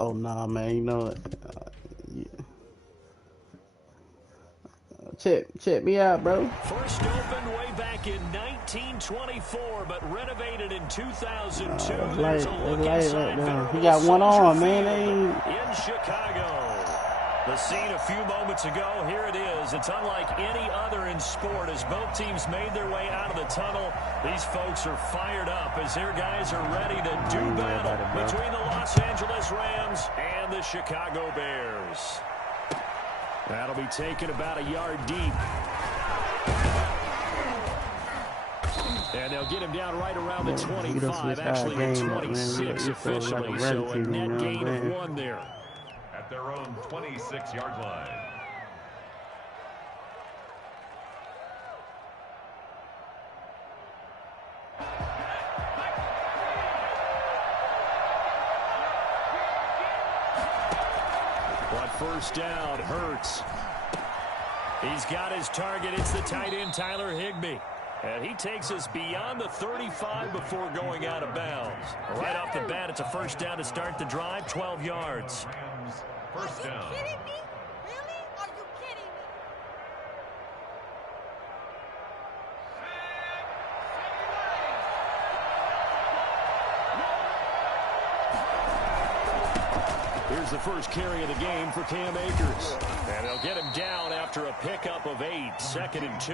Oh nah, man. You know what? Check me out, bro. First opened way back in 1924, but renovated in 2002. There's a look inside He got one arm, man. In Chicago. The scene a few moments ago, here it is. It's unlike any other in sport as both teams made their way out of the tunnel. These folks are fired up as their guys are ready to do battle between the Los Angeles Rams and the Chicago Bears. That'll be taken about a yard deep. And they'll get him down right around the 25, actually the 26 officially, so a net gain of 1 there. At their own 26-yard line. But first down, Hurts. He's got his target. It's the tight end, Tyler Higbee. And he takes us beyond the 35 before going out of bounds. Right off the bat, it's a first down to start the drive, 12 yards. First down. Are you kidding me? Really? Are you kidding me? Here's the first carry of the game for Cam Akers. And they'll get him down after a pickup of 8, 2nd and 2.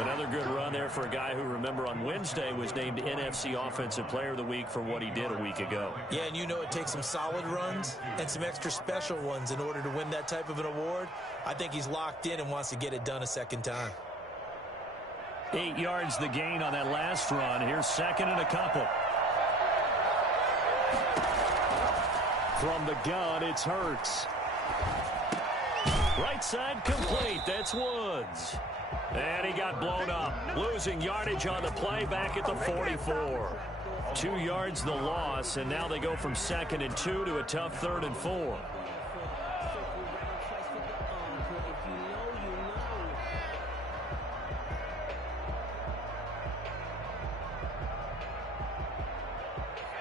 Another good run there for a guy who, remember, on Wednesday was named NFC Offensive Player of the Week for what he did a week ago. Yeah, and you know it takes some solid runs and some extra special ones in order to win that type of an award. I think he's locked in and wants to get it done a second time. 8 yards the gain on that last run. Here's 2nd and a couple. From the gun, it's Hurts. Right side complete. That's Woods. And he got blown up. Losing yardage on the play back at the 44. 2 yards the loss, and now they go from 2nd and 2 to a tough 3rd and 4.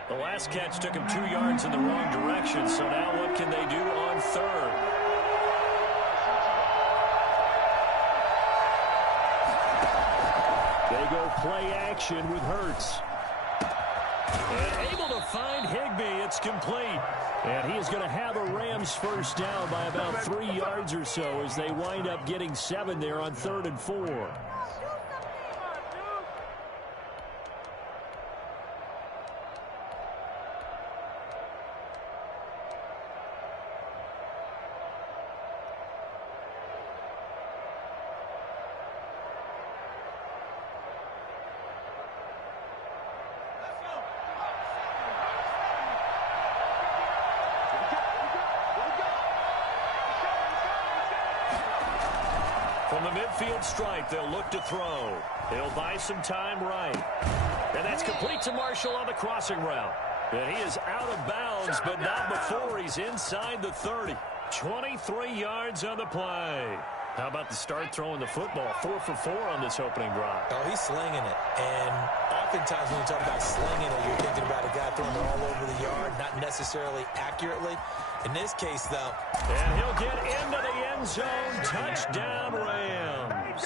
The last catch took him 2 yards in the wrong direction, so now what can they do on 3rd? They go play action with Hurts. And able to find Higbee. It's complete. And he is going to have a Rams first down by about 3 yards or so as they wind up getting 7 there on 3rd and 4. From the midfield stripe, they'll look to throw. They'll buy some time right. And that's complete to Marshall on the crossing route. And he is out of bounds, but not before he's inside the 30. 23 yards on the play. How about the start throwing the football? 4 for 4 on this opening drive. Oh, he's slinging it. And oftentimes when you talk about slinging it, you're thinking about a guy throwing it all over the yard, not necessarily accurately. In this case, though. And he'll get into the end zone. Touchdown, Rams.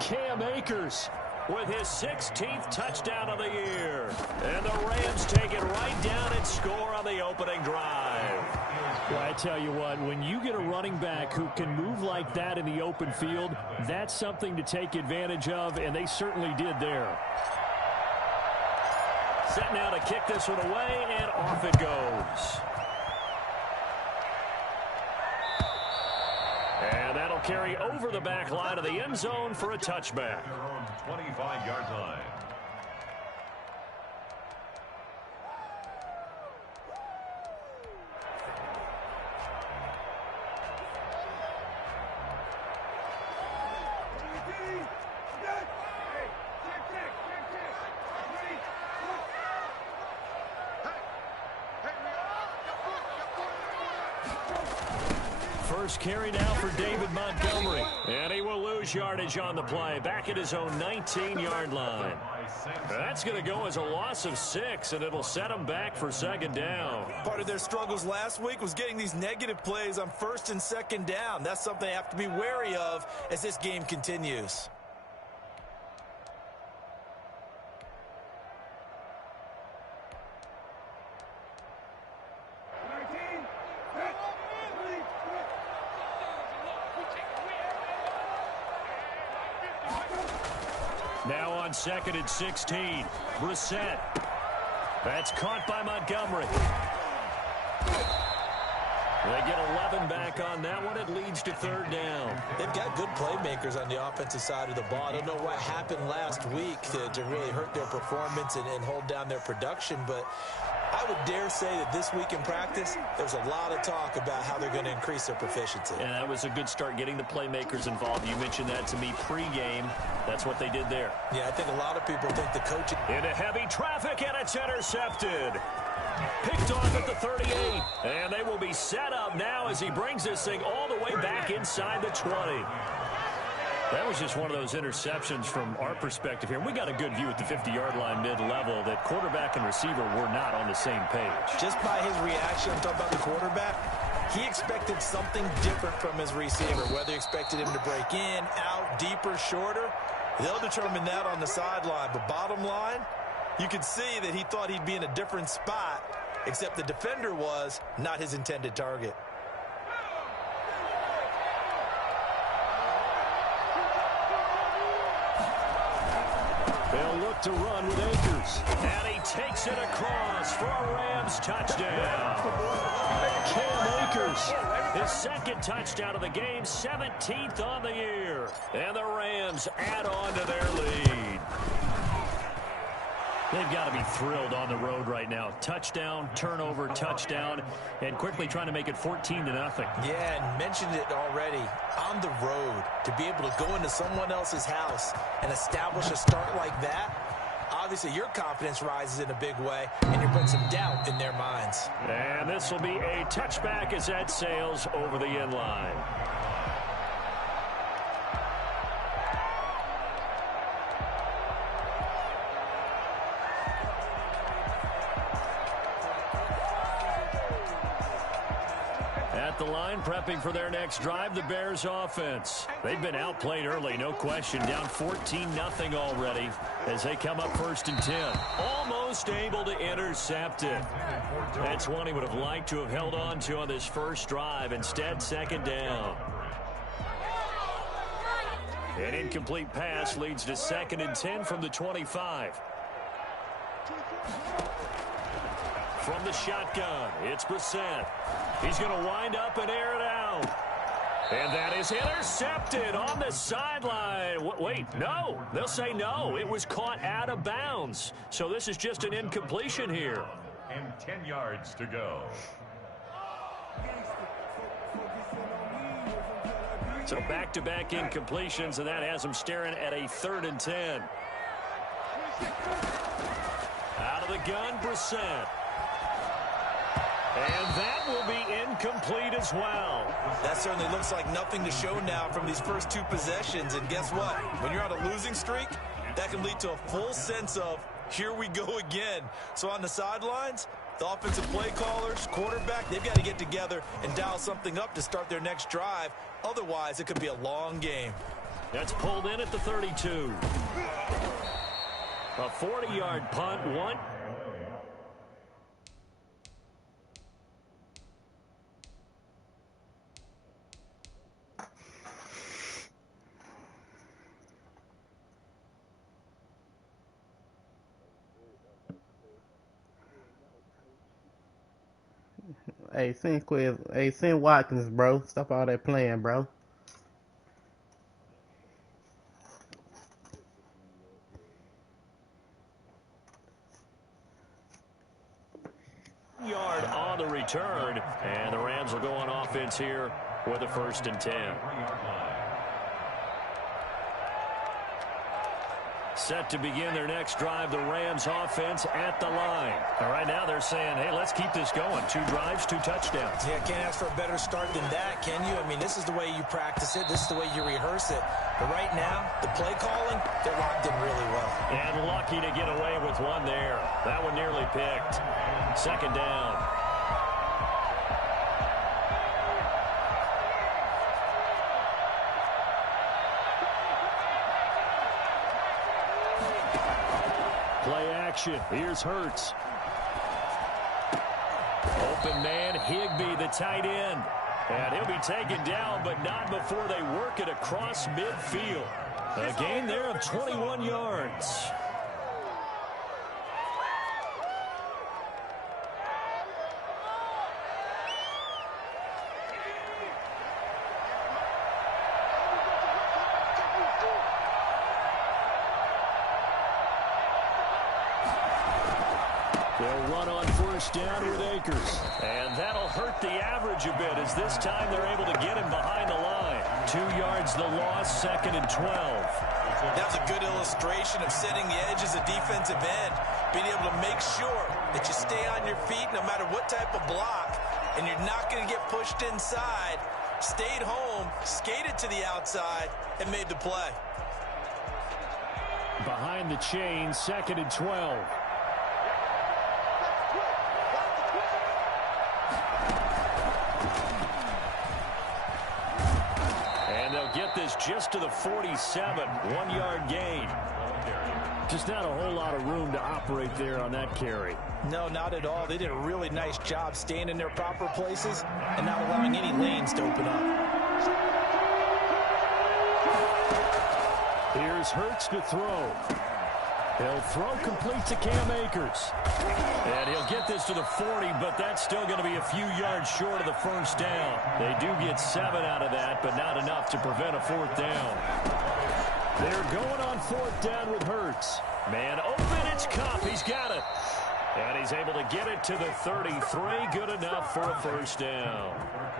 Cam Akers with his 16th touchdown of the year. And the Rams take it right down and score on the opening drive. Well, I tell you what, when you get a running back who can move like that in the open field, that's something to take advantage of, and they certainly did there. Set now to kick this one away, and off it goes. And that'll carry over the back line of the end zone for a touchback. 25-yard line. First carry now for David Montgomery. And he will lose yardage on the play. Back at his own 19-yard line. That's going to go as a loss of 6, and it'll set them back for second down. Part of their struggles last week was getting these negative plays on first and second down. That's something they have to be wary of as this game continues. Now on 2nd and 16, Brissett. That's caught by Montgomery. They get 11 back on that one. It leads to 3rd down. They've got good playmakers on the offensive side of the ball. I don't know what happened last week to really hurt their performance and hold down their production, but I would dare say that this week in practice, there's a lot of talk about how they're going to increase their proficiency. And that was a good start, getting the playmakers involved. You mentioned that to me pregame. That's what they did there. Yeah, I think a lot of people think the coach... Into heavy traffic, and it's intercepted. Picked off at the 38. And they will be set up now as he brings this thing all the way back inside the 20. That was just one of those interceptions from our perspective here. We got a good view at the 50-yard line mid-level that quarterback and receiver were not on the same page. Just by his reaction, I'm talking about the quarterback, he expected something different from his receiver, whether he expected him to break in, out, deeper, shorter. They'll determine that on the sideline. But bottom line, you could see that he thought he'd be in a different spot, except the defender was not his intended target. They'll look to run with Akers. And he takes it across for a Rams touchdown. Cam Akers, his 2nd touchdown of the game, 17th on the year. And the Rams add on to their lead. They've got to be thrilled on the road right now. Touchdown, turnover, touchdown, and quickly trying to make it 14-0. Yeah, and mentioned it already. On the road, to be able to go into someone else's house and establish a start like that, obviously your confidence rises in a big way, and you're putting some doubt in their minds. And this will be a touchback as that sails over the end line. The line prepping for their next drive, the Bears offense. They've been outplayed early, no question. Down 14-0 already as they come up 1st and 10. Almost able to intercept it. That's one he would have liked to have held on to on this first drive. Instead, 2nd down. An incomplete pass leads to 2nd and 10 from the 25. From the shotgun, it's Brissett. He's going to wind up and air it out. And that is intercepted on the sideline. Wait, no. They'll say no. It was caught out of bounds. So this is just an incompletion here. And 10 yards to go. So back-to-back incompletions, and that has them staring at a 3rd and 10. Out of the gun, Brissett. And that will be incomplete as well. That certainly looks like nothing to show now from these first 2 possessions. And guess what? When you're on a losing streak, that can lead to a full sense of, here we go again. So on the sidelines, the offensive play callers, quarterback, they've got to get together and dial something up to start their next drive. Otherwise, it could be a long game. That's pulled in at the 32. A 40-yard punt, one. Hey, send Watkins, bro. Stop all that playing, bro. Yard on the return, and the Rams will go on offense here with a 1st and 10. set to begin their next drive. The Rams offense at the line. And right now they're saying, hey, let's keep this going. 2 drives, 2 touchdowns. Yeah, can't ask for a better start than that, can you? I mean, this is the way you practice it. This is the way you rehearse it. But right now, the play calling, they're locked in really well. And lucky to get away with one there. That one nearly picked. 2nd down. Play action. Here's Hurts. Open man, Higbee, the tight end. And he'll be taken down, but not before they work it across midfield. A gain there of 21 yards. They'll run on 1st down with Akers. And that'll hurt the average a bit as this time they're able to get him behind the line. 2 yards the loss, 2nd and 12. That's a good illustration of setting the edge as a defensive end. Being able to make sure that you stay on your feet no matter what type of block. And you're not going to get pushed inside. Stayed home, skated to the outside, and made the play. Behind the chain, 2nd and 12. Get this just to the 47. 1-yard gain. Just not a whole lot of room to operate there on that carry. No, not at all. They did a really nice job staying in their proper places and not allowing any lanes to open up. Here's Hurts to throw. He'll throw complete to Cam Akers. And he'll get this to the 40, but that's still going to be a few yards short of the 1st down. They do get 7 out of that, but not enough to prevent a 4th down. They're going on 4th down with Hurts. Man open, it's Kupp. He's got it. And he's able to get it to the 33. Good enough for a 1st down.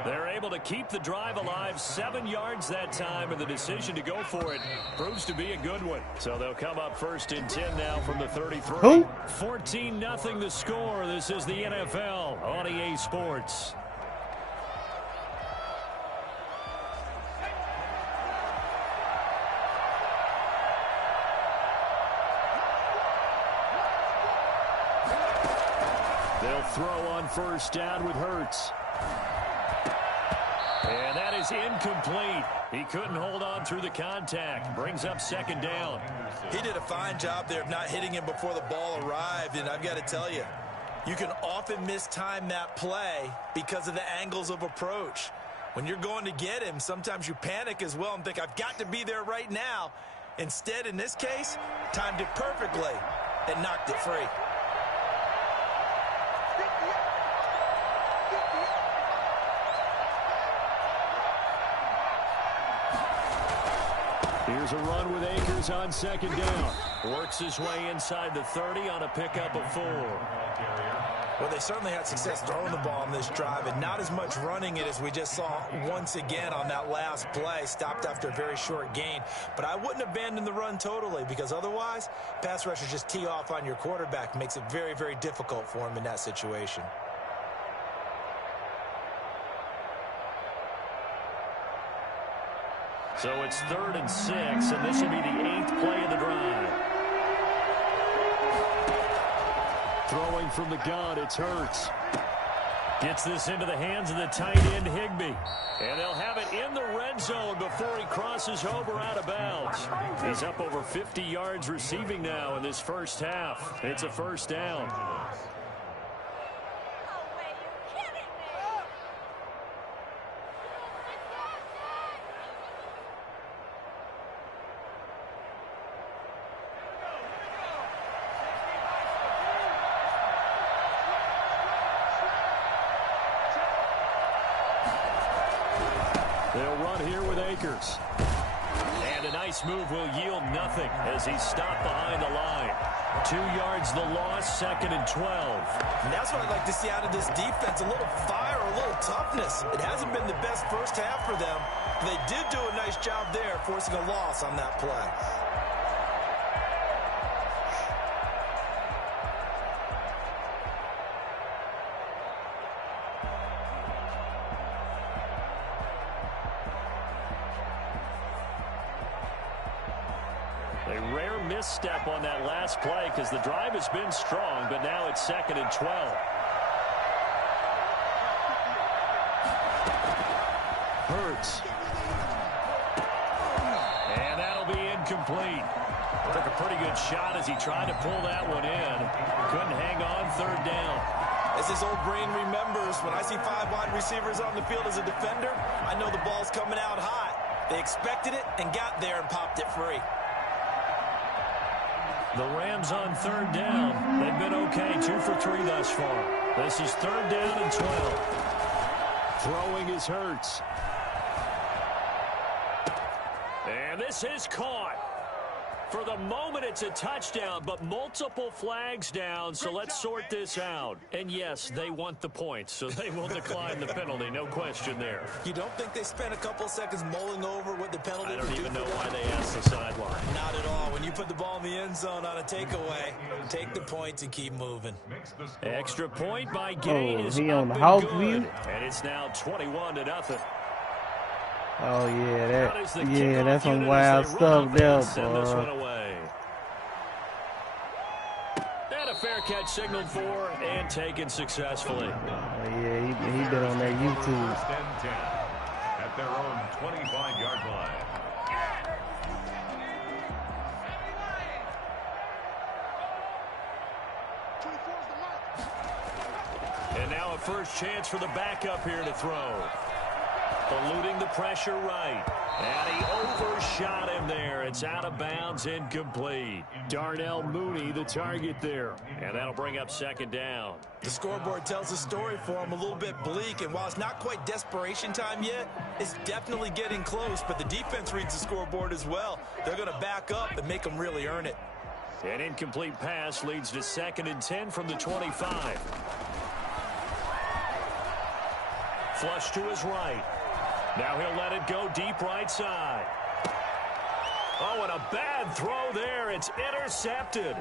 They're able to keep the drive alive. 7 yards that time, and the decision to go for it proves to be a good one. So they'll come up 1st and 10 now from the 33. 14-0 the score. This is the NFL on EA Sports. They'll throw on 1st down with Hurts. And that is incomplete. He couldn't hold on through the contact. Brings up 2nd down. He did a fine job there of not hitting him before the ball arrived. And I've got to tell you, you can often mistime that play because of the angles of approach. When you're going to get him, sometimes you panic as well and think, I've got to be there right now. Instead, in this case, timed it perfectly and knocked it free. Here's a run with Akers on 2nd down. Works his way inside the 30 on a pickup of 4. Well, they certainly had success throwing the ball on this drive and not as much running it as we just saw once again on that last play. Stopped after a very short gain. But I wouldn't abandon the run totally because otherwise, pass rushers just tee off on your quarterback. Makes it very, very difficult for him in that situation. So it's 3rd and 6, and this will be the 8th play of the drive. Throwing from the gun, it's Hurts. Gets this into the hands of the tight end, Higbee. And they'll have it in the red zone before he crosses over out of bounds. He's up over 50 yards receiving now in this 1st half. It's a 1st down. They'll run here with Akers. And a nice move will yield nothing as he's stopped behind the line. 2 yards the loss, 2nd and 12. And that's what I'd like to see out of this defense, a little fire, a little toughness. It hasn't been the best 1st half for them. But they did do a nice job there, forcing a loss on that play. misstep on that last play because the drive has been strong, but now it's 2nd and 12. Hurts. And that'll be incomplete. Took a pretty good shot as he tried to pull that one in. Couldn't hang on 3rd down. As his old brain remembers, when I see 5 wide receivers on the field as a defender, I know the ball's coming out hot. They expected it and got there and popped it free. The Rams on 3rd down. They've been okay, 2 for 3 thus far. This is 3rd down and 12. Throwing is Hurts. And this is caught. For the moment, it's a touchdown, but multiple flags down, so let's sort this out. And yes, they want the points, so they will decline the penalty, no question there. You don't think they spent a couple seconds mulling over what the penalty I would don't do even know for why them? they asked the sideline. Not at all. When you put the ball in the end zone on a takeaway, take the points and keep moving. Extra point by Gain is he up on the and house good. view? And it's now 21-0. Oh yeah, Out is the that's kickoff some unit wild as they run stuff up there, and send this one boy. away. And a fair catch signaled for and taken successfully. Oh yeah, he been on that YouTube. 1st and 10 at their own 25-yard line. And now a first chance for the backup here to throw. Eluding the pressure right. And he overshot him there. It's out of bounds, incomplete. Darnell Mooney, the target there. And that'll bring up 2nd down. The scoreboard tells a story for him, a little bit bleak, and while it's not quite desperation time yet, it's definitely getting close, but the defense reads the scoreboard as well. They're going to back up and make them really earn it. An incomplete pass leads to 2nd and 10 from the 25. Flush to his right. Now he'll let it go deep right side. Oh, and a bad throw there. It's intercepted.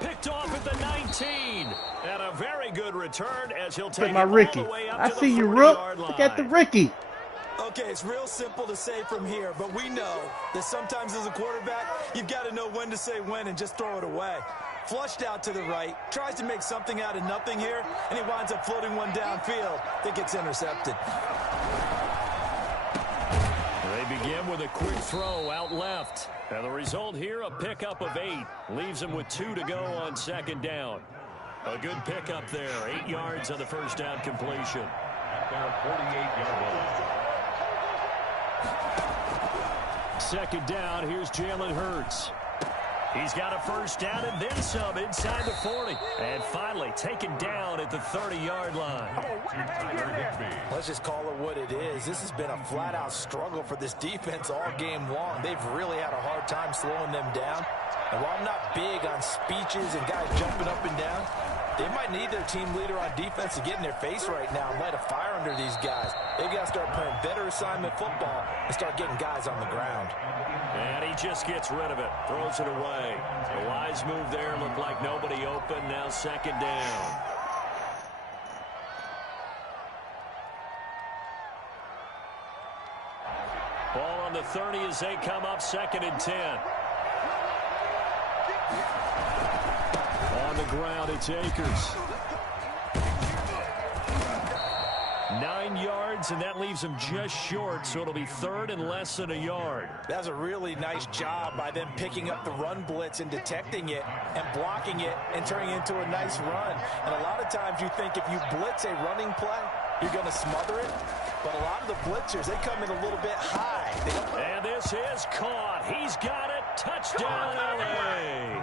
Picked off at the 19. And a very good return as he'll take My it Ricky. all the way up I to see the you, Rook. 40-yard line. Look at the Ricky. Okay, it's real simple to say from here, but we know that sometimes as a quarterback, you've got to know when to say when and just throw it away. Flushed out to the right, tries to make something out of nothing here, and he winds up floating one downfield that gets intercepted. They begin with a quick throw out left. And the result here, a pickup of 8. Leaves him with 2 to go on 2nd down. A good pickup there. 8 yards on the first down completion. At their 48-yard line. 2nd down, here's Jalen Hurts. He's got a first down and then some inside the 40. And finally taken down at the 30-yard line. Let's just call it what it is. This has been a flat-out struggle for this defense all game long. They've really had a hard time slowing them down. And while I'm not big on speeches and guys jumping up and down, they might need their team leader on defense to get in their face right now and light a fire under these guys. They've got to start playing better assignment football and start getting guys on the ground. And he just gets rid of it, throws it away. The wise move there, looked like nobody open, now 2nd down. Ball on the 30 as they come up 2nd and 10. On the ground, it's Akers. 9 yards, and that leaves him just short, so it'll be 3rd and less than a yard. That's a really nice job by them picking up the run blitz and detecting it and blocking it and turning it into a nice run. And a lot of times you think if you blitz a running play, you're going to smother it. But a lot of the blitzers, they come in a little bit high. And this is caught. He's got it. Touchdown, L.A.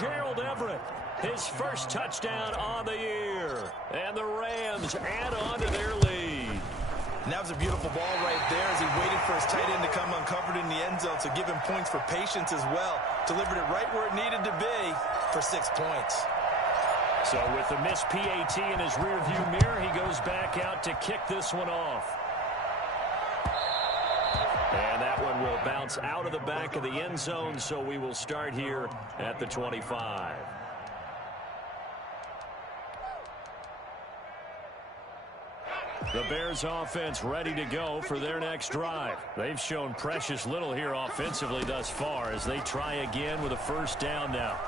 Gerald Everett, his first touchdown on the year. And the Rams add on to their lead. And that was a beautiful ball right there as he waited for his tight end to come uncovered in the end zone. So give him points for patience as well. Delivered it right where it needed to be for 6 points. So with the missed PAT in his rearview mirror, he goes back out to kick this one off. And that one will bounce out of the back of the end zone, so we will start here at the 25. The Bears offense ready to go for their next drive. They've shown precious little here offensively thus far as they try again with a first down now.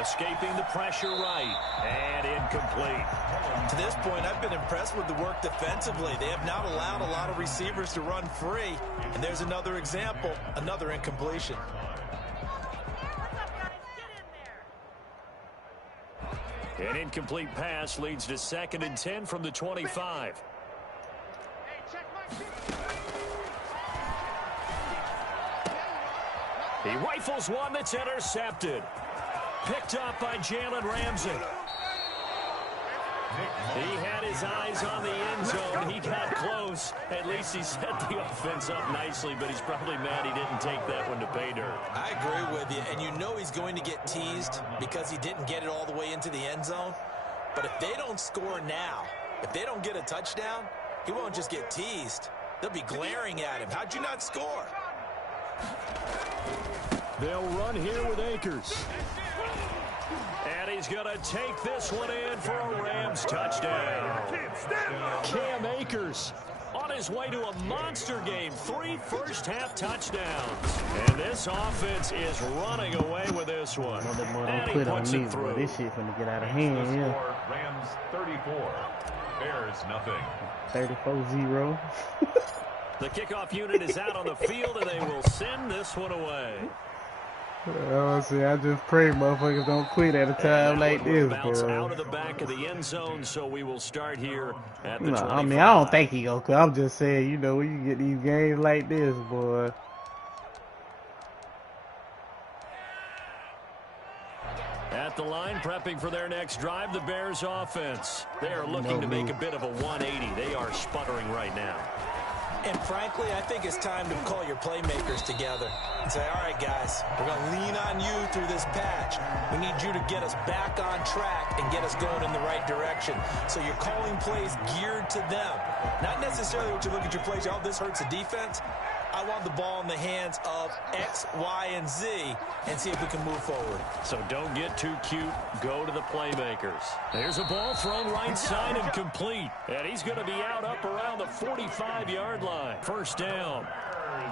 Escaping the pressure right, and incomplete. To this point, I've been impressed with the work defensively. They have not allowed a lot of receivers to run free. And there's another example, another incompletion. An incomplete pass leads to 2nd and 10 from the 25. He rifles one that's intercepted. Picked up by Jalen Ramsey. He had his eyes on the end zone. He got close. At least he set the offense up nicely, but he's probably mad he didn't take that one to pay dirt. I agree with you, and you know he's going to get teased because he didn't get it all the way into the end zone. But if they don't score now, if they don't get a touchdown, he won't just get teased. They'll be glaring at him. How'd you not score? They'll run here with Akers. And he's going to take this one in for a Rams touchdown. Cam Akers on his way to a monster game. 3 first-half touchdowns. And this offense is running away with this one. Don't quit on me, boy. This shit's going to get out of hand. Yeah. Rams 34. Bears nothing. 34-0. The kickoff unit is out on the field, and they will send this one away. See, I just pray motherfuckers don't quit at a time like this, bro. Out of the back of the end zone, so we will start here at the 25. I mean, I don't think he gonna quit. I'm just saying, you know, when you get these games like this, boy. At the line, prepping for their next drive, the Bears offense. They are looking to make a bit of a 180. They are sputtering right now. And frankly, I think it's time to call your playmakers together and say, all right, guys, we're going to lean on you through this patch. We need you to get us back on track and get us going in the right direction. So you're calling plays geared to them. Not necessarily what you look at your plays, oh, this hurts the defense. I want the ball in the hands of X, Y, and Z and see if we can move forward. So don't get too cute. Go to the playmakers. There's a ball thrown right side and complete. And he's going to be out up around the 45-yard line. First down.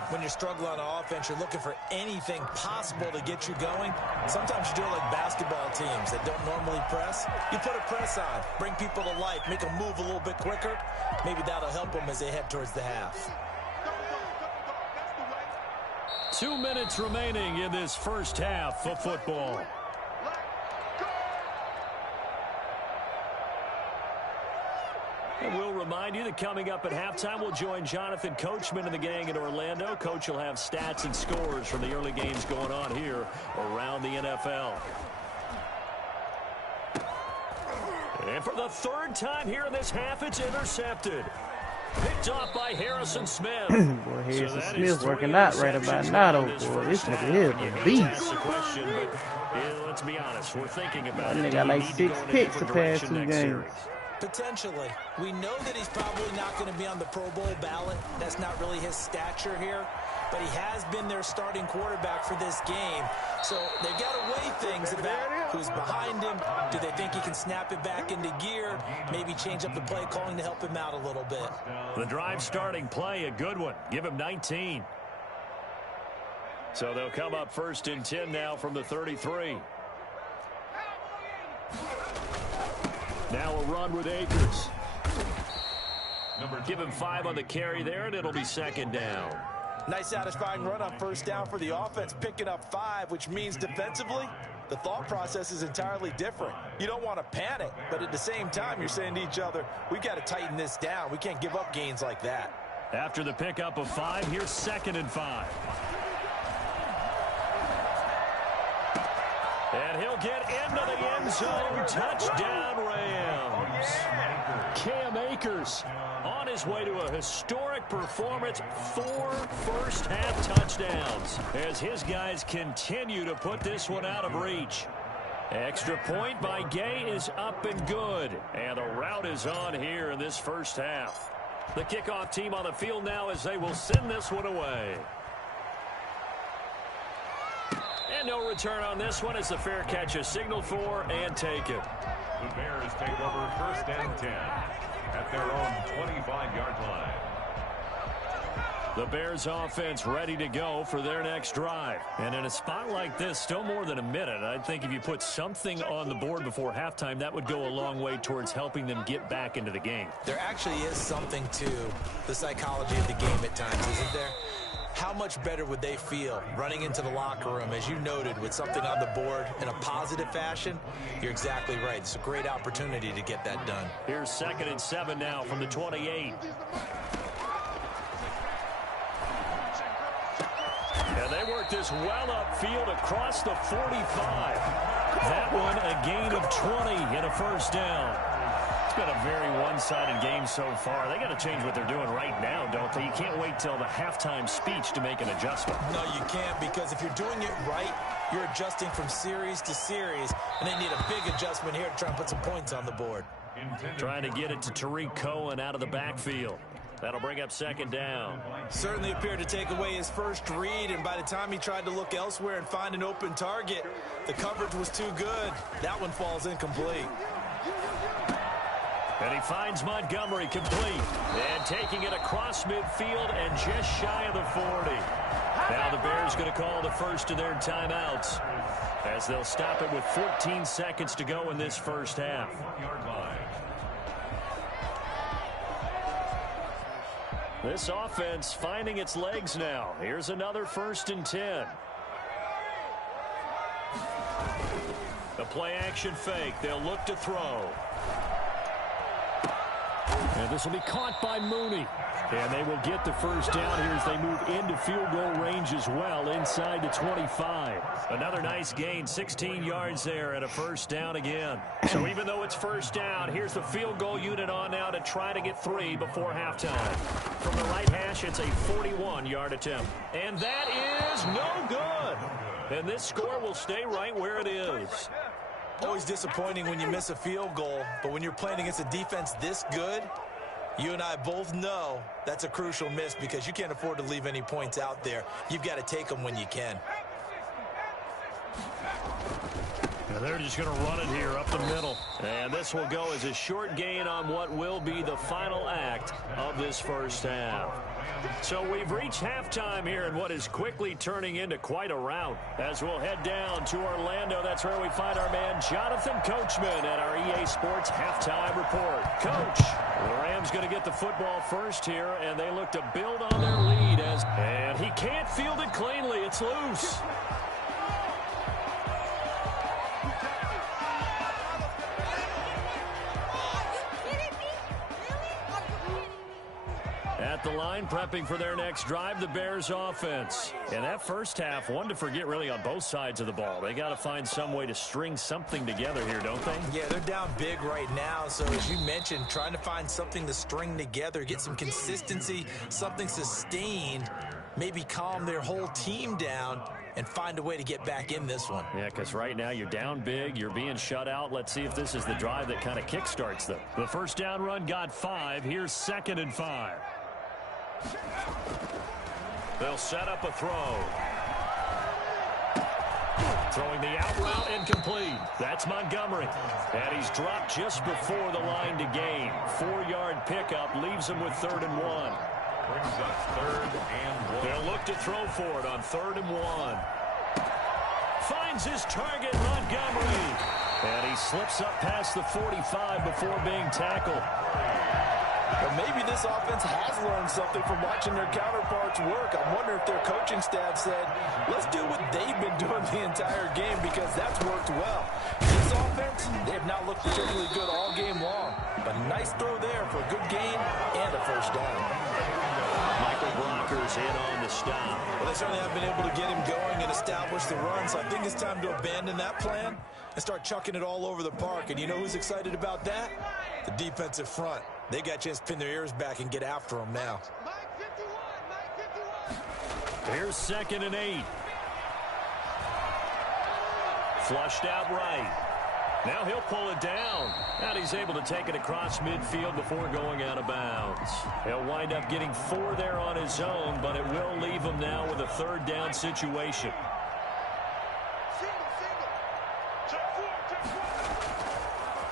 When you're struggling on offense, you're looking for anything possible to get you going. Sometimes you do it like basketball teams that don't normally press. You put a press on, bring people to life, make them move a little bit quicker. Maybe that'll help them as they head towards the half. 2 minutes remaining in this first half of football. And we'll remind you that coming up at halftime, we'll join Jonathan Coachman and the gang in Orlando. Coach will have stats and scores from the early games going on here around the NFL. And for the 3rd time here in this half, it's intercepted. Picked off by Harrison Smith. Boy, Harrison Smith working out right about now, though, boy. This nigga is a beast. That's the question, but let's be honest. We're thinking about it. They got like 6 picks the past 2 games. Potentially. We know that he's probably not going to be on the Pro Bowl ballot. That's not really his stature here. But he has been their starting quarterback for this game. So they've got to weigh things about who's behind him. Do they think he can snap it back into gear? Maybe change up the play calling to help him out a little bit. The drive starting play, a good one. Give him 19. So they'll come up 1st and 10 now from the 33. Now a run with Akers. Give him 5 on the carry there, and it'll be 2nd down. Nice satisfying run on first down for the offense, picking up 5, which means defensively, the thought process is entirely different. You don't want to panic, but at the same time, you're saying to each other, we've got to tighten this down. We can't give up gains like that. After the pickup of 5, here's 2nd and 5. And he'll get into the end zone. Touchdown, Rams. Cam Akers on his way to a historic performance. 4 first-half touchdowns as his guys continue to put this one out of reach. Extra point by Gay is up and good. And the route is on here in this first half. The kickoff team on the field now as they will send this one away. And no return on this one as the fair catch is signaled for and taken. The Bears take over 1st and 10. at their own 25-yard line. The Bears offense ready to go for their next drive. And in a spot like this, still more than a minute, I think if you put something on the board before halftime, that would go a long way towards helping them get back into the game. There actually is something to the psychology of the game at times, isn't there? How much better would they feel running into the locker room, as you noted, with something on the board in a positive fashion? You're exactly right. It's a great opportunity to get that done. Here's 2nd and 7 now from the 28. And they work this well upfield across the 45. That one a gain of 20 and a first down. It's been a very one-sided game so far. They got to change what they're doing right now, don't they? You can't wait till the halftime speech to make an adjustment. No, you can't, because if you're doing it right, you're adjusting from series to series, and they need a big adjustment here to try and put some points on the board. Trying to get it to Tariq Cohen out of the backfield. That'll bring up 2nd down. Certainly appeared to take away his first read, and by the time he tried to look elsewhere and find an open target, the coverage was too good. That one falls incomplete. And he finds Montgomery complete. And taking it across midfield and just shy of the 40. Now the Bears going to call the first of their timeouts, as they'll stop it with 14 seconds to go in this first half. This offense finding its legs now. Here's another 1st and 10. The play action fake. They'll look to throw. And this will be caught by Mooney. And they will get the first down here as they move into field goal range as well, inside the 25. Another nice gain, 16 yards there, and a first down again. So even though it's first down, here's the field goal unit on now to try to get 3 before halftime. From the right hash, it's a 41-yard attempt. And that is no good. And this score will stay right where it is. Always disappointing when you miss a field goal, but when you're playing against a defense this good, you and I both know that's a crucial miss, because you can't afford to leave any points out there. You've got to take them when you can. And they're just going to run it here up the middle. And this will go as a short gain on what will be the final act of this first half. So we've reached halftime here in what is quickly turning into quite a rout. As we'll head down to Orlando, that's where we find our man Jonathan Coachman at our EA Sports Halftime Report. Coach, the Rams going to get the football first here, and they look to build on their lead. And he can't field it cleanly. It's loose. At the line, prepping for their next drive, the Bears offense. And that first half, one to forget really on both sides of the ball. They got to find some way to string something together here, don't they? Yeah, they're down big right now. So as you mentioned, trying to find something to string together, get some consistency, something sustained, maybe calm their whole team down and find a way to get back in this one. Yeah, because right now you're down big, you're being shut out. Let's see if this is the drive that kind of kickstarts them. The first down run got 5. Here's 2nd and 5. They'll set up a throw. Throwing the out route, incomplete. That's Montgomery. And he's dropped just before the line to gain. 4-yard pickup leaves him with 3rd and 1. Brings up 3rd and 1. They'll look to throw for it on 3rd and 1. Finds his target, Montgomery. And he slips up past the 45 before being tackled. Well, maybe this offense has learned something from watching their counterparts work. I wonder if their coaching staff said, let's do what they've been doing the entire game, because that's worked well. This offense, they have not looked particularly good all game long. But a nice throw there for a good gain and a first down. Michael Brockers in on the stop. Well, they certainly have been able to get him going and establish the run, so I think it's time to abandon that plan and start chucking it all over the park. And you know who's excited about that? The defensive front. They got a chance to pin their ears back and get after them now. Here's 2nd and 8. Flushed out right. Now he'll pull it down. And he's able to take it across midfield before going out of bounds. He'll wind up getting 4 there on his own, but it will leave him now with a 3rd down situation.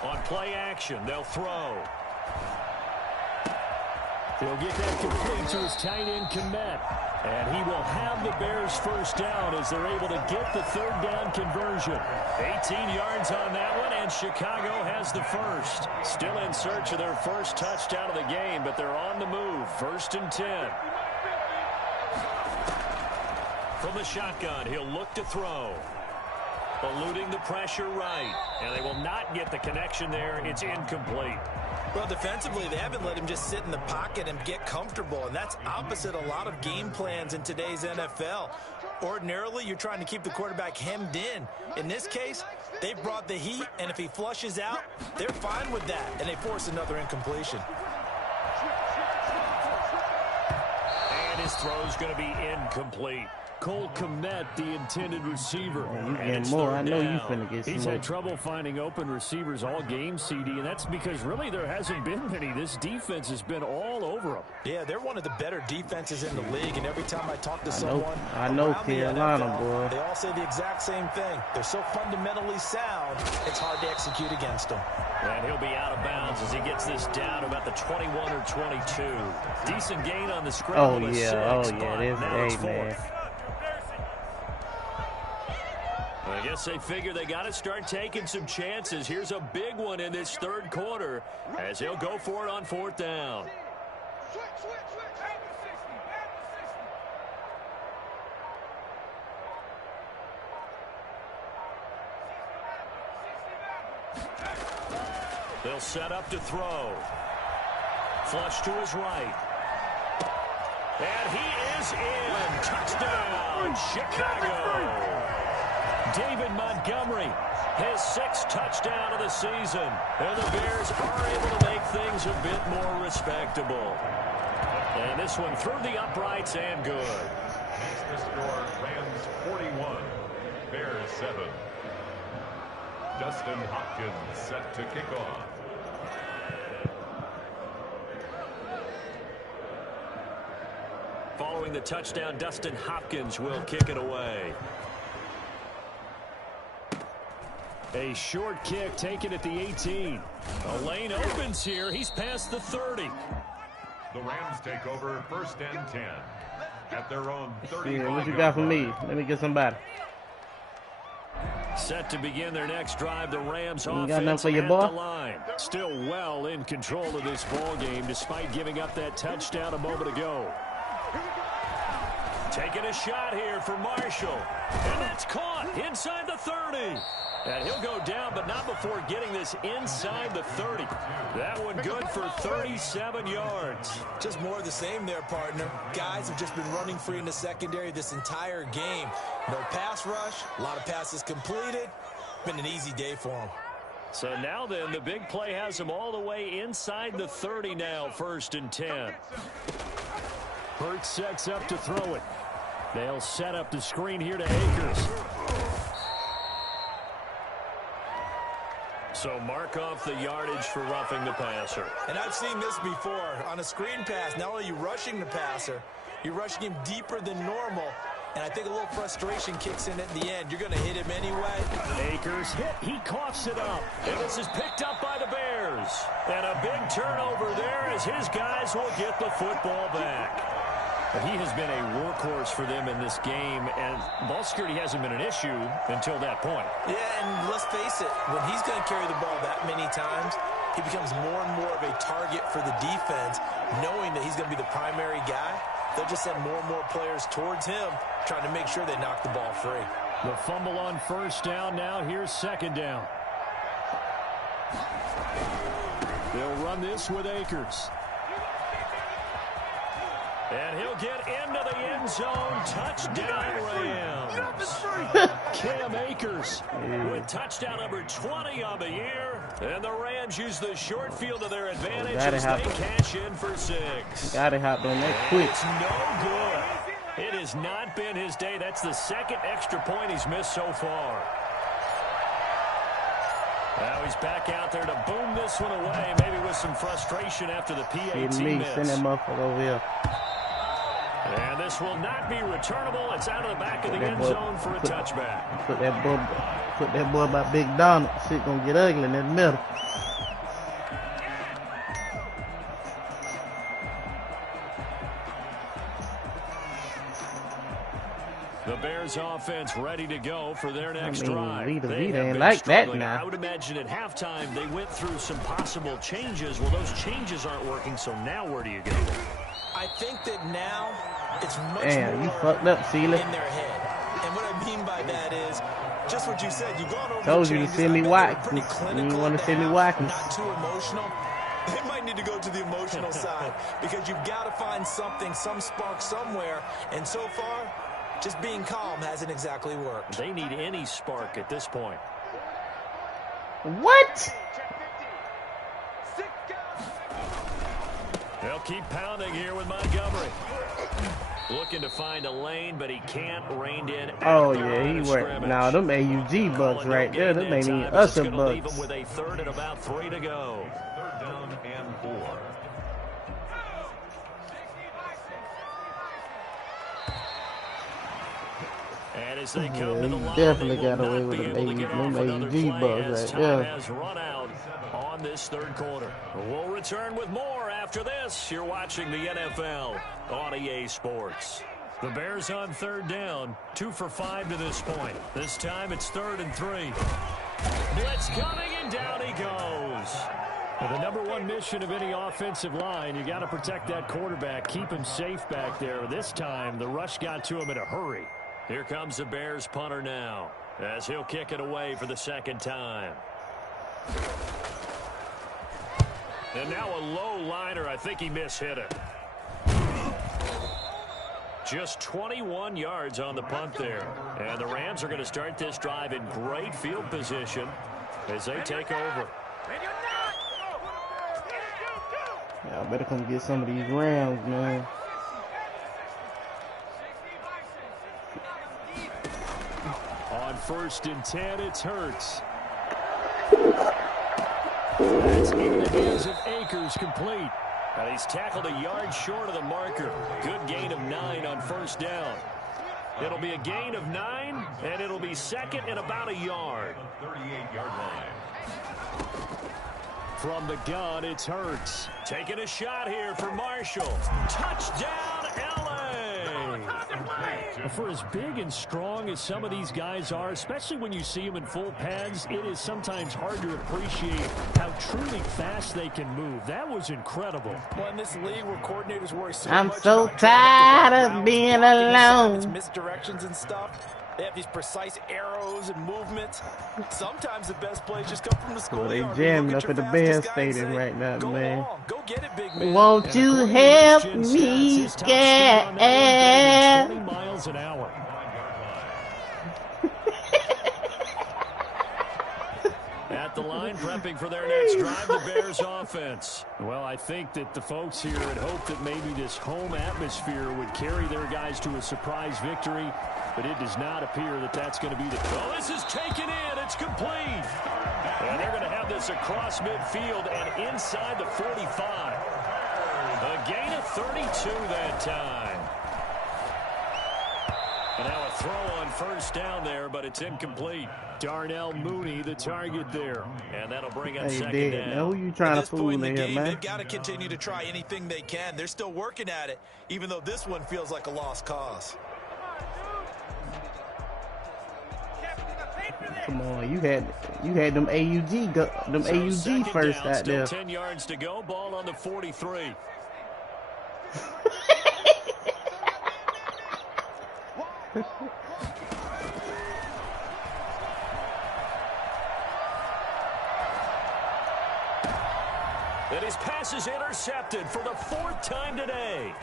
On play action, they'll throw. He'll get that complete to his tight end, Kmet. And he will have the Bears first down as they're able to get the third down conversion. 18 yards on that one, and Chicago has the first. Still in search of their first touchdown of the game, but they're on the move. 1st and 10. From the shotgun, he'll look to throw. Eluding the pressure right. And they will not get the connection there. It's incomplete. Well, defensively, they haven't let him just sit in the pocket and get comfortable, and that's opposite a lot of game plans in today's NFL. Ordinarily, you're trying to keep the quarterback hemmed in. In this case, they brought the heat, and if he flushes out, they're fine with that, and they force another incompletion. And his throw's going to be incomplete. Cole Kmet, the intended receiver. You getting more. I know you finna get some. He's had trouble finding open receivers all game, CD, and that's because really there hasn't been many. This defense has been all over them. Yeah, they're one of the better defenses in the league, and every time I talk to someone I know around the Carolina, NFL, boy. they all say the exact same thing. They're so fundamentally sound, it's hard to execute against them. And he'll be out of bounds as he gets this down to about the 21 or 22. Decent gain on the scramble. Oh, yeah. Six, This fourth. man. I guess they figure they got to start taking some chances. Here's a big one in this third quarter as he'll go for it on 4th down. They'll set up to throw. Flush to his right. And he is in. Touchdown, Chicago. David Montgomery, his 6th touchdown of the season. And the Bears are able to make things a bit more respectable. And this one through the uprights and good. Makes the score Rams 41, Bears 7. Dustin Hopkins set to kick off. Following the touchdown, Dustin Hopkins will kick it away. A short kick taken at the 18. A lane opens here. He's past the 30. The Rams take over 1st and 10 at their own 35. Yeah, what you got for me? Let me get somebody. Set to begin their next drive, the Rams offense got nothing for your at boy? the line. Still well in control of this ball game despite giving up that touchdown a moment ago. Taking a shot here for Marshall. And that's caught inside the 30. And he'll go down, but not before getting this inside the 30. That one good for 37 yards. Just more of the same there, partner. Guys have just been running free in the secondary this entire game. No pass rush, a lot of passes completed. Been an easy day for them. So now then, the big play has them all the way inside the 30 now, 1st and 10. Burt sets up to throw it. They'll set up the screen here to Akers. So mark off the yardage for roughing the passer. And I've seen this before. On a screen pass, not only are you rushing the passer, you're rushing him deeper than normal. And I think a little frustration kicks in at the end. You're going to hit him anyway. Akers hit. He coughs it up. And this is picked up by the Bears. And a big turnover there as his guys will get the football back. But he has been a workhorse for them in this game, and ball security hasn't been an issue until that point. Yeah, and let's face it, when he's going to carry the ball that many times, he becomes more and more of a target for the defense, knowing that he's going to be the primary guy. They'll just send more and more players towards him, trying to make sure they knock the ball free. The fumble on 1st down now. Here's 2nd down. They'll run this with Akers. And he'll get into the end zone. Touchdown, Rams. Cam Akers with touchdown number 20 on the year. And the Rams use the short field to their advantage as they cash in for 6. Got it hop on that quick. It's no good. It has not been his day. That's the 2nd extra point he's missed so far. Now he's back out there to boom this one away, maybe with some frustration after the PAT miss. Send that motherfucker over here. And this will not be returnable. It's out of the back of the end zone for a touchback. Put that boy by Big Donald. Shit gonna get ugly in that middle. Bears offense ready to go for their next I mean, drive. Vita They have ain't been like that struggling. now. I would imagine at halftime they went through some possible changes. Well, those changes aren't working, so now where do you go? I think that now it's much Damn, more you fucked up, Sealy. in their head. And what I mean by that is just what you said. You've gone over Told the you to changes. send me I bet Watkins. they're pretty You clinical want at to the send me half, Watkins. not too emotional. They might need to go to the emotional side because you've got to find something, some spark somewhere. And so far, just being calm hasn't exactly worked. They need any spark at this point. What? They'll keep pounding here with Montgomery. Looking to find a lane, but he can't rein in. Oh, yeah, he worked. Now, them AUG bucks right there. Them ain't even Usher bucks. With a third and about 3 to go. Third down and 4. And as they come to the line, Definitely they got will away not with be them able to get off another AUG play bucks as right time there. has run out on this third quarter. We'll return with more after this. You're watching the NFL on EA Sports. The Bears on third down, 2 for 5 to this point. This time it's 3rd and 3. Blitz coming, and down he goes. Well, the number one mission of any offensive line, you got to protect that quarterback, keep him safe back there. This time, the rush got to him in a hurry. Here comes the Bears punter now, as he'll kick it away for the second time. And now a low liner. I think he mishit it. Just 21 yards on the punt there. And the Rams are going to start this drive in great field position as they take over. Y'all better come get some of these Rams, man. On 1st and 10, it's Hurts. That's in the hands of Akers, complete. And he's tackled a yard short of the marker. Good gain of 9 on 1st down. It'll be a gain of 9, and it'll be 2nd and about a yard. 38-yard line. From the gun, it's Hurts. Taking a shot here for Marshall. Touchdown, L.A. For as big and strong as some of these guys are, especially when you see them in full pads, it is sometimes hard to appreciate how truly fast they can move. That was incredible. Well, in this league where coordinators worry so I'm much so about tired of routes, being blocking alone. assignments, misdirections and stuff. They have these precise arrows and movements. Sometimes the best plays just come from the Well, they schoolyard. jamming Look up at the your Bears fastest guy and stadium say, right now, "Go man. long. Go get it, big man." Won't you And help according to me his top speed on that one, 20 get? miles an hour. At the line, prepping for their next drive, the Bears offense. Well, I think that the folks here had hoped that maybe this home atmosphere would carry their guys to a surprise victory, but it does not appear that that's going to be the... Oh, this is taken in. It's complete. And they're going to have this across midfield and inside the 45. A gain of 32 that time. And now a throw on 1st down there, but it's incomplete. Darnell Mooney, the target there. And that'll bring up Hey, 2nd Dad, down. now who you trying to At this fool point in in the here, game, man? they've got to continue to try anything they can. They're still working at it, even though this one feels like a lost cause. Come on, you had them AUG Second first down, out still there. 10 yards to go. Ball on the 43. And his pass is intercepted for the 4th time today.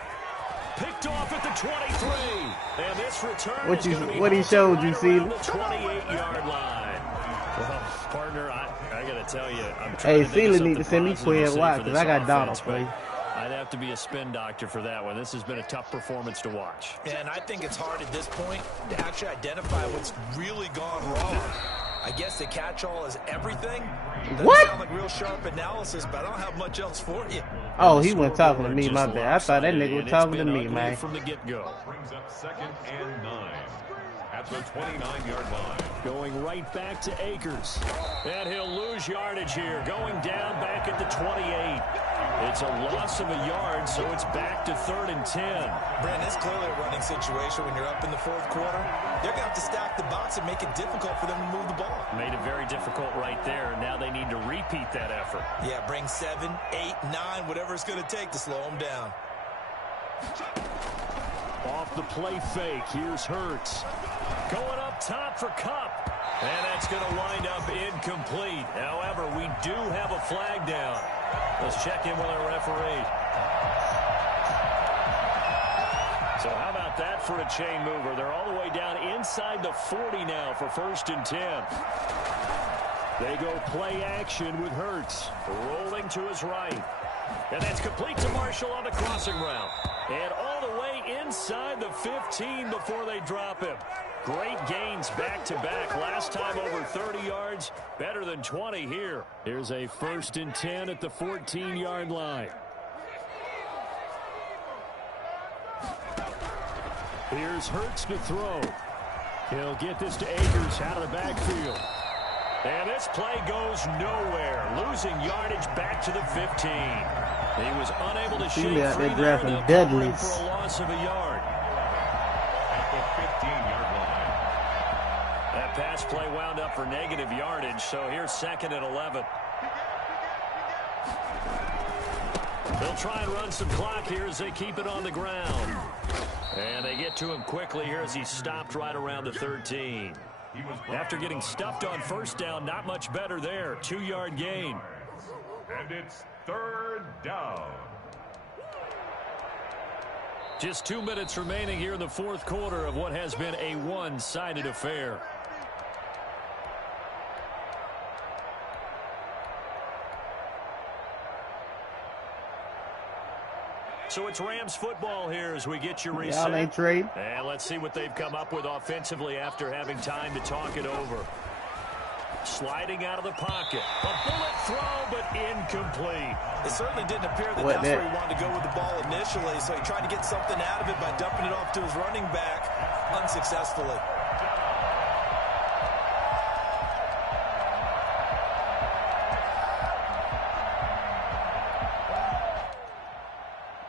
Picked off at the 23. And this return What is you- going to be what he halted showed you, right see? around the 28-yard line. Well, partner, I got to tell you, I'm trying Hey, to think of Sealy need to something send me positive to Quinn say Watt for because this I got offense, Donald, but play. I'd have to be a spin doctor for that one. This has been a tough performance to watch. And I think it's hard at this point to actually identify what's really gone wrong. I guess the catch-all is everything. Doesn't What? sound like real sharp analysis, but I don't have much else for you. Oh, he wasn't talking to Scoreboard me, just my bad. I thought that lopsided, nigga was and talking it's to been me, ugly man. from the get-go. Brings up 2nd and 9. At at the 29-yard line. Going right back to Akers. And he'll lose yardage here. Going down back at the 28. It's a loss of a yard, so it's back to 3rd and 10. Brandon, it's clearly a running situation when you're up in the 4th quarter. They're going to have to stack the box and make it difficult for them to move the ball. Made it very difficult right there, and now they need to repeat that effort. Yeah, bring 7, 8, 9, whatever it's going to take to slow them down. Off the play fake, here's Hurts. Going up top for Kupp. And that's going to wind up incomplete. However, we do have a flag down. Let's check in with our referee. So how about that for a chain mover? They're all the way down inside the 40 now for 1st and 10. They go play action with Hurts. Rolling to his right. And that's complete to Marshall on the crossing route. And all the way inside the 15 before they drop him. Great gains back-to-back. Last time over 30 yards. Better than 20 here. Here's a 1st and 10 at the 14-yard line. Here's Hurts to throw. He'll get this to Akers out of the backfield. And this play goes nowhere. Losing yardage back to the 15. He was unable to shake free there for a loss of a yard. At the 15-yard line. That pass play wound up for negative yardage, so here's 2nd and 11. They'll try and run some clock here as they keep it on the ground. And they get to him quickly here as he stopped right around the 13. After getting stuffed on 1st down, not much better there. 2-yard gain. And it's 3rd down. Just 2 minutes remaining here in the 4th quarter of what has been a one-sided affair. So it's Rams football here as we get your reset. Y'all ain't trade. And let's see what they've come up with offensively after having time to talk it over. Sliding out of the pocket. A bullet throw, but incomplete. It certainly didn't appear that that's where he wanted to go with the ball initially, so he tried to get something out of it by dumping it off to his running back unsuccessfully.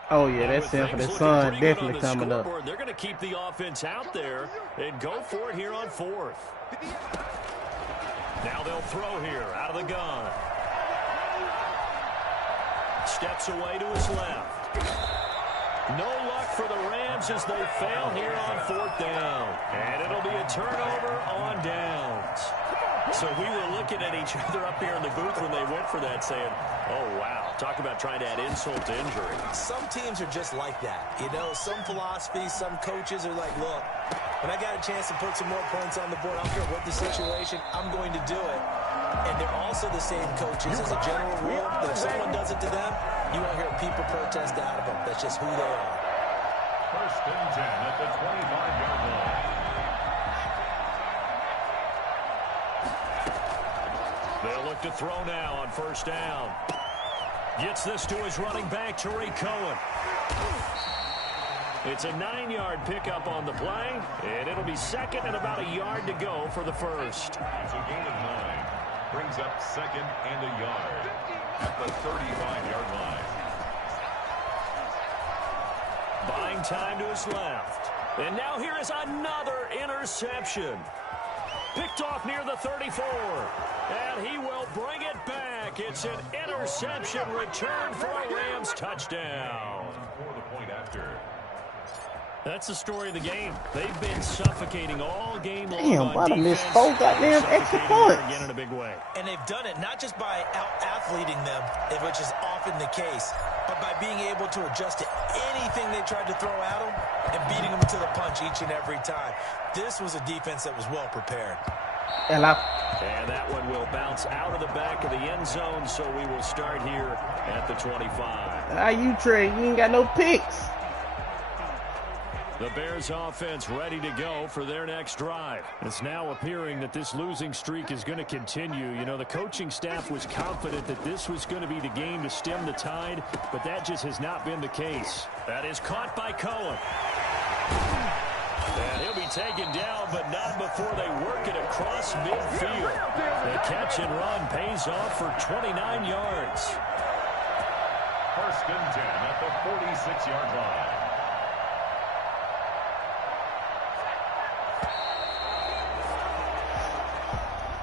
Oh, yeah, that's him for the sun. Definitely coming up. They're going to keep the offense out there and go for it here on 4th. Now they'll throw here out of the gun. Steps away to his left. No luck for the Rams as they fail here on 4th down. And it'll be a turnover on downs. So we were looking at each other up here in the booth when they went for that saying, oh, wow, talk about trying to add insult to injury. Some teams are just like that. You know, some philosophies, some coaches are like, look, when I got a chance to put some more points on the board, I don't care what the situation, I'm going to do it. And they're also the same coaches as a general rule that if someone does it to them, you won't hear people protest out of them. That's just who they are. 1st and 10 at the 25-yard line. They'll look to throw now on 1st down. Gets this to his running back, Tariq Cohen. It's a 9-yard pickup on the play, and it'll be 2nd and about a yard to go for the 1st. It's a gain of 9. Brings up 2nd and a yard at the 35-yard line. Buying time to his left. And now here is another interception. Picked off near the 34. And he will bring it back. It's an interception return for a Rams touchdown. For the point after. That's the story of the game. They've been suffocating all game long. Damn, why done missed 4 goddamn extra points? Again in a big way. And they've done it not just by out-athleting them, which is often the case, but by being able to adjust to anything they tried to throw at them and beating them to the punch each and every time. This was a defense that was well prepared. Hello. And that one will bounce out of the back of the end zone, so we will start here at the 25. How you trade? You ain't got no picks. The Bears offense ready to go for their next drive. It's now appearing that this losing streak is going to continue. You know, the coaching staff was confident that this was going to be the game to stem the tide, but that just has not been the case. That is caught by Cohen. And he'll be taken down, but not before they work it across midfield. The catch and run pays off for 29 yards. First and 10 at the 46-yard line.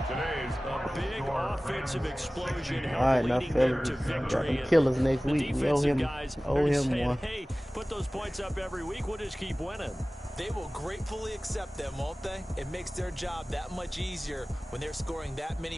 Today's A big offensive explosion. All right, now, leading them fellas, to got them victory. killers next The week. We owe defensive him guys are saying, one. hey, put those points up every week. We'll just keep winning. They will gratefully accept them, won't they? It makes their job that much easier when they're scoring that many